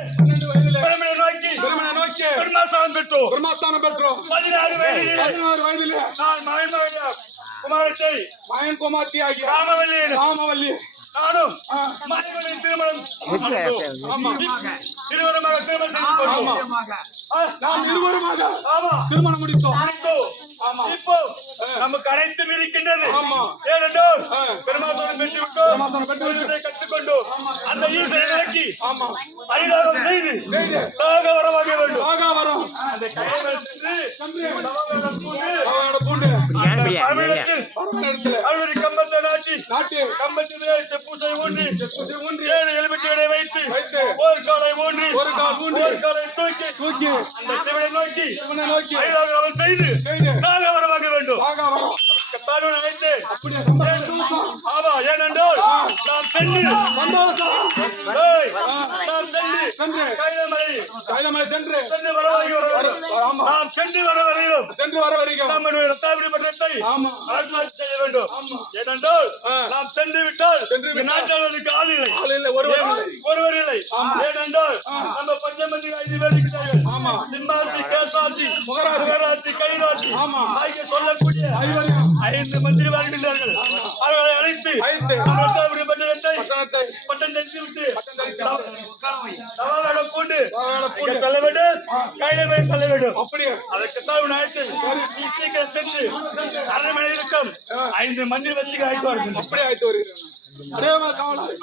பெருமையை நோக்கி. பெருமனை நோக்கி. பெருமாசாரம் பெற்றோம் பிரம்மாஸ்தானம் பெற்றோம் பதினாறு வயதிலே பதினாறு வயதிலே. நான் மகன்மகன் குமாரத்தை மயன் குமார்த்தி ஆகிய ராமவல்லி. ராமவல்லி நானும் மகன்களின் திருமணம் ஆமா. திருவரமாக திருமணம் நாம் இருவருமாக திருமணம் முடித்தோம். இப்போ நமக்கு அனைத்தும் இருக்கின்றது. ஏனென்றால். பெருமாத்தோடு பெற்று விட்டோம் கற்றுக்கொண்டோம். அந்த ஈசனை நோக்கி ஆமா. அரிதாபம் செய்து. சாக வரவாக வேண்டும். ஆகா வரும். அந்த கையில் சென்று நவகிரகம் நாட்டி நாட்டு கம்பத்திலே பூசை ஊன்றி பூசை ஊன்றி, ஏழு எலுமிச்சைகளை வைத்து வைத்து, ஒரு காலை ஊன்றி ஒரு கால் ஊன்றி, ஒரு காலை தூக்கி தூக்கி அந்த சிவனை நோக்கி சிவனை நோக்கி அரிதாபம் செய்து செய்து. சாக வரவாக வேண்டும். பார்வனை வைத்து ஆமா ஏனென்றால் நாம் சென்று சந்தோஷம். ஏய், நாம் சென்று சென்று. கைலமலை கைலமலை சென்று. சென்று வரவாகி வர வேண்டும். ஆமா. நாம் சென்று வர வரையிலும் சென்று வர வரைக்கும் நம்முடைய ரத்தாபிடி பட்டத்தை அரசாட்சி செய்ய வேண்டும். ஏனென்றால். நாம் சென்று விட்டால் நாட்டாளருக்கு ஆள் இல்லை. ஆள் இல்லை, ஒருவர். ஒருவர் இல்லை. ஏனென்றால் நம்ம பஞ்சமந்தி ஐந்து பேர் இருக்கிறார்கள் ஆமா. சிம்மாசி கேசாசி முகராசி. முகராசி கைராசி. ஆமா. ஆகிய சொல்லக்கூடிய ஐந்து மந்திரி வருகின்றார்கள் அவர்களை அழைத்து ரத்தாபிடி பட்டத்தை பட்டணத்தை பட்டம் தெரிந்து விட்டு சவாலாடம் பூண்டு தள்ள வேண்டும். கையில போய் தள்ள வேண்டும். அப்படியே. அதற்கு தான் அழைத்து நீ சீக்கிரம் சென்று அரை மணி இருக்கும் ஐந்து மணி வச்சு அப்படியே ஆயிட்டு வருகிறேன். காவலர்.